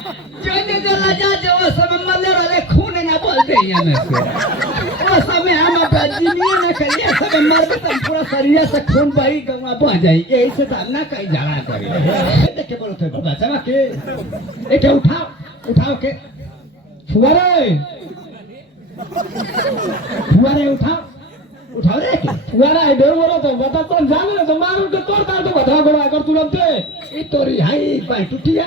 जो लजा जो सब मले वाले खून ना बोलते हैं में से वो समय हम जिमिया ना करिए सब मर के तुम पूरा शरीर से खून बही गवा बह जाई यही से हम ना कहीं झगड़ा करी देख के बोलो थे बाबा चला के एक उठाओ के फुवारे उठाओ रे फुवारा है डर बोलो तो बता कौन जाने ना तो मारो के तोड़ता तो बता बड़ा अगर तुरंत ये तोरी हाई पाई टूटिया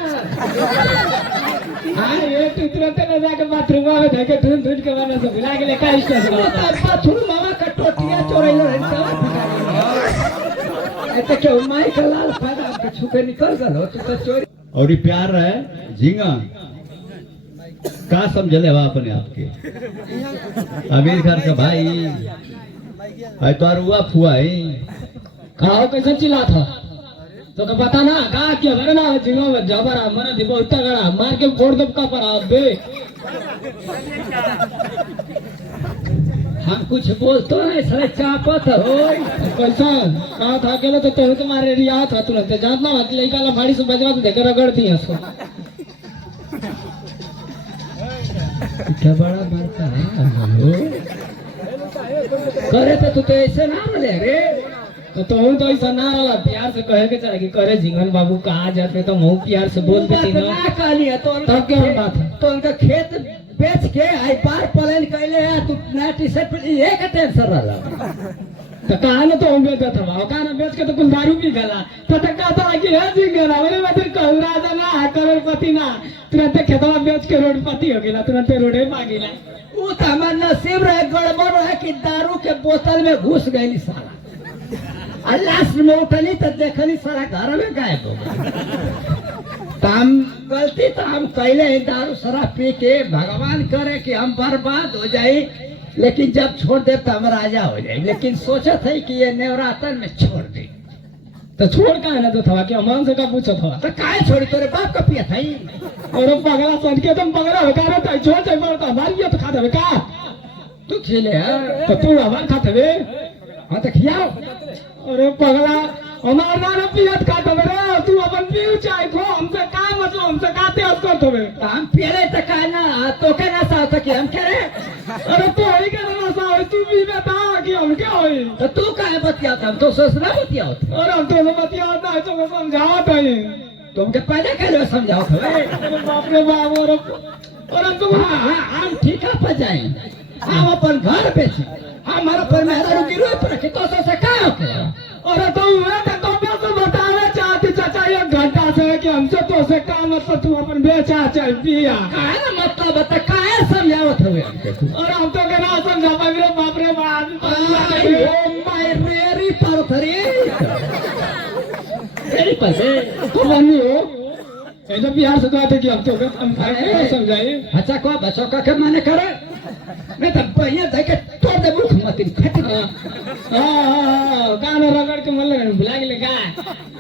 हां ये तो तुरंत ना जाके बाथरूम में धके धुन के माने से मिला के लेका स्टेज का बाथरूम मामा का टोटिया चोरैलो रे ऐसे के माई का लाल फादा के छुपे निकल गलो तू तो चोरी और ये प्यार है झींगा का समझले बा अपने आपके अमीर घर का भाई है तो रुआ फुआ है खाओ कैसे चिल्ला था तो का पता ना का क्या बरना जिंगा में जबरा मर दी बहुत तगड़ा मार के फोड़ दब का पर आप बे हम कुछ बोल तो नहीं साले चापत हो कैसा कहा था के तो तुम्हारे रिया था तुरंत जानना मत लेका ला भाड़ी से बजवा दे कर रगड़ती है उसको क्या बड़ा मरता है करे तो तू ऐसे ना बोले रे तो हम तो ऐसा ना वाला प्यार से कहे के चला कि करे झिंगन बाबू कहा जाते तो मुंह प्यार से बोल देती ना काली है तो तब क्या बात है तो उनका खेत बेच के आई पार प्लान कैले है तू ना टी-शर्ट पे एक टेंशन रहला तो कहा ना तो हम बेच था कहा ना बेच के तो कुछ दारू पी गला तो का था कि है झिंगन बोले मतलब कहू राजा ना करोड़पति ना तुरंत खेतवा बेच के रोडपति हो गेला तुरंत रोडे पा गेला वो तो हमार नसीब रहे गड़बड़ है कि दारू के बोतल में घुस गई साला लास्ट में उठली तो देखली सारा घर में गायब हो गया हम गलती तो हम कैले दारू शराब पी के भगवान करे कि हम बर्बाद हो जाए लेकिन जब छोड़ दे तो हम राजा हो जाए लेकिन सोचा था कि ये नवरात्र में छोड़ दे तो छोड़ का है ना तो था कि अमान से का पूछा था तो काहे छोड़ी तोरे बाप का पिया था और पगला सन के तुम पगला हो का रहता छोड़ दे तो हमारी तो खा दे का तू खेले है तो तू हमार खा दे हां तो खियाओ अरे पगला हमार ना पियत खा दे रे तू अपन पीऊ चाहे खो हमसे का मतलब हमसे काते असर तोवे हम पियले त का ना तो के ना साथ कि हम करे अरे तो होई के ना साथ तू भी बता कि हम क्या होई तो तू काहे बतियाता हम तो ससुरा बतियात और हम तो बतियात ना तो समझावत है तुमके पहले कैसे समझाओ थे बाप रे बाप और तुम हम ठीक है पर जाए हम अपन घर बेचे हमारा पर मेहरा गिरोए पर के तो से का और तुम तो बताना चाहती चाचा 1 घंटा से कि हमसे तो से काम मतलब तू अपन बेचा चाहे पिया काहे ना मतलब बता काहे समझावत हुए और हम तो के ना समझा पाए रे बाप रे बाप ओ माय रेरी पर थरी रेरी पर से कौन हो ऐसा बिहार से कहते कि हम तो हम समझाइए अच्छा को बच्चों का क्या माने करे मैं तो बढ़िया देख के तोड़ दे मुख मत फट गाना रगड़ के मन लगा बुला के लगा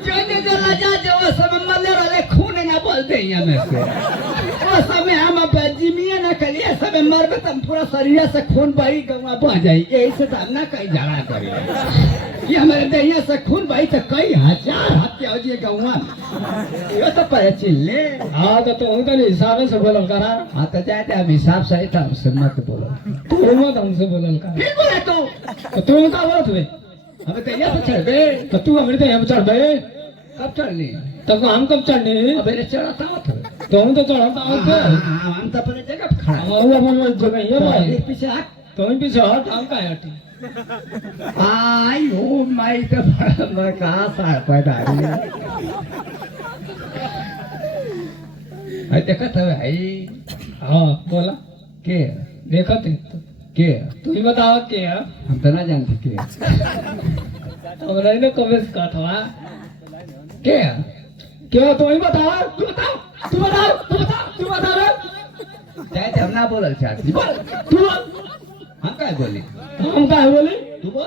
जो लजा जो सब मले वाले खून ना बोलते हैं में से वो समय हम जिमिया ना करिए सब मर के तुम पूरा शरीर से खून बही गवा बह जाई यही से हम ना कहीं झगड़ा करिए ये हमारे दहिया से खून बही तो कई हजार हत्या हो जाए गवा ये तो पता चिल्ले हां तो उनका हिसाब से बोलो करा हां तो जाते हम हिसाब से था हमसे मत बोलो तू मत हमसे बोलल का फिर बोले तो तू का बोलत बे हमें दहिया पे चढ़ बे तो तू हमारे दहिया पे चढ़ बे कब चढ़नी तब हम कब चढ़ने अबे रे चढ़ता हो तो हम तो चढ़ता हो हम तो अपने जगह पे खड़ा हम अपन जगह ये भाई पीछे हट तो हम पीछे हट हम का हटी आई हो माई तो मैं कहां सा पैदा है आई देखत है भाई हां बोला के देखत है के तू ही बताओ के हम तो ना जानते के हमरा ने कमेंट का था के क्यों तो ही बताओ तू बता रे चाहे हम ना बोलल चाहती बोल तू बोल हम काय बोले तू बोल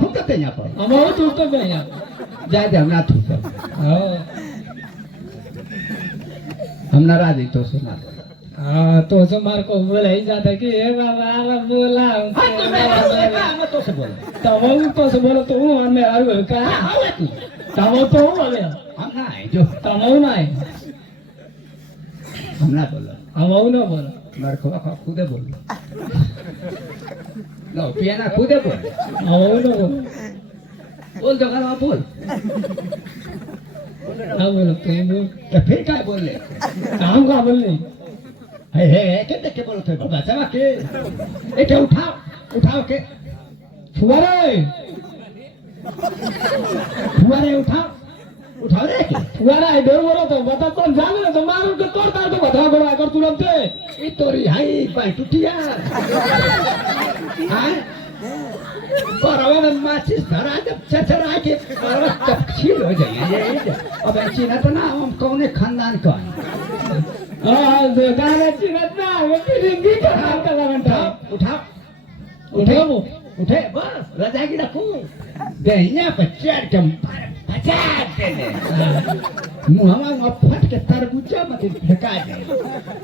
थूकते यहाँ पर हम थूकते हैं यहाँ जाए हम ना थूक हम नाराज तो सुना हाँ तो से मार को बोला ही जाता कि हे बाबा बोला मैं तो से बोल तब तो से बोला तो हूँ मैं आरु का आवे तू तब तो हूँ बोले हम ना है जो तब हूँ ना है हम ना बोल हम हूँ ना बोला मेरे को खुदे बोल लो पियाना खुदे बोल हम हूँ ना बोला बोल तो करो बोल हाँ बोला तो बोल तो फिर क्या बोल ले काम का बोल नहीं हे के देख के बोलो तो बाबा चला के ए के उठाओ के फुवारे उठाओ रे के फुवारा है डर बोला तो बता कौन जाने ना तो मारो के तोड़ तो बता बड़ा अगर तुरंत ई तोरी हाई पाई टूटिया हां परवा में माचिस धरा जब चचरा के परवा तपछील हो जाए ये अब चीना तो ना हम कौने खानदान का हाँ तो गाना चिन्हत ना वो फिरिंगी का नाम का लगता उठे बस रजागी रखू दहिया बच्चा के बचा देने मुहमा में फट के तरबूजा मत फेंका दे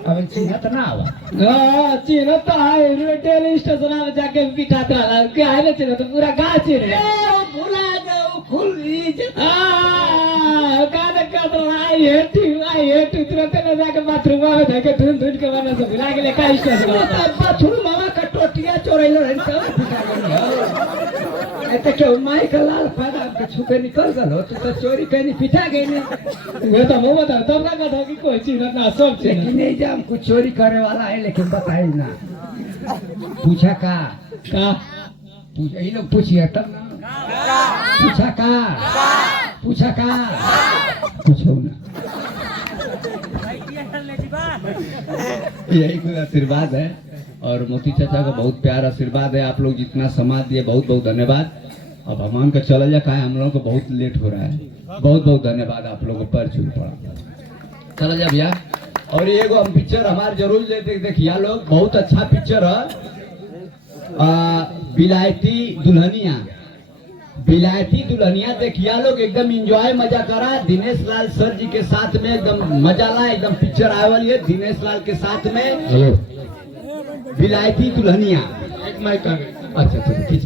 अब चिन्हत ना आवा हाँ चिन्हत तो है रेलवे स्टेशन में जाके बिठाता है क्या है ना चिन्हत पूरा गाँव चिन्ह भुला जाओ खुल इज्जत गाना का तो आई हेटी तुरंत ना जाके बाथरूम में जाके धुन के बना से भुला के लेका स्टेशन बाथरूम मामा का टोटिया चोरैलो रहन सब पिटा गई एते के माई का लाल फादा के छुपे निकल गलो तू तो चोरी कहीं पिटा गई ने वो तो मैं बता तब ना कथा कि कोई चीज ना सब चीज लेकिन नहीं जा हम कुछ चोरी करे वाला है लेकिन बताई ना पूछा का ये लोग पूछिए तब ना पूछा का कुछ हो ना यही कुछ आशीर्वाद है और मोती चाचा का बहुत प्यार आशीर्वाद है। आप लोग जितना समाज दिए बहुत बहुत धन्यवाद। अब हम का चला जा का है, हम लोगों को बहुत लेट हो रहा है। बहुत बहुत धन्यवाद आप लोगों को पर छूट पड़ा। चला जा भैया। और ये एगो हम पिक्चर हमारे जरूर देखिए लोग, बहुत अच्छा पिक्चर है बिलायती दुल्हनिया देखिया लोग, एकदम एंजॉय मजा करा। दिनेश लाल सर जी के साथ में एकदम मजा ला, एकदम पिक्चर आए वाली है दिनेश लाल के साथ में बिलायती दुल्हनिया। एक माइक अच्छा खींच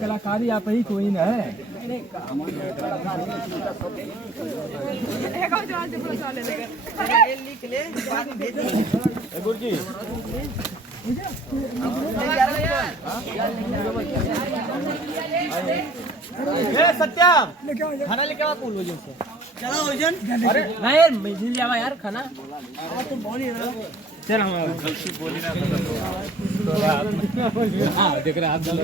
कलाकारी आप ही कोई ना है। सत्या खाना लेके आवा कौन वजन से चला वजन अरे नहीं मिल जावा यार खाना तो बोली ना चल हम गलती बोली ना हां देख रहा हाथ डाल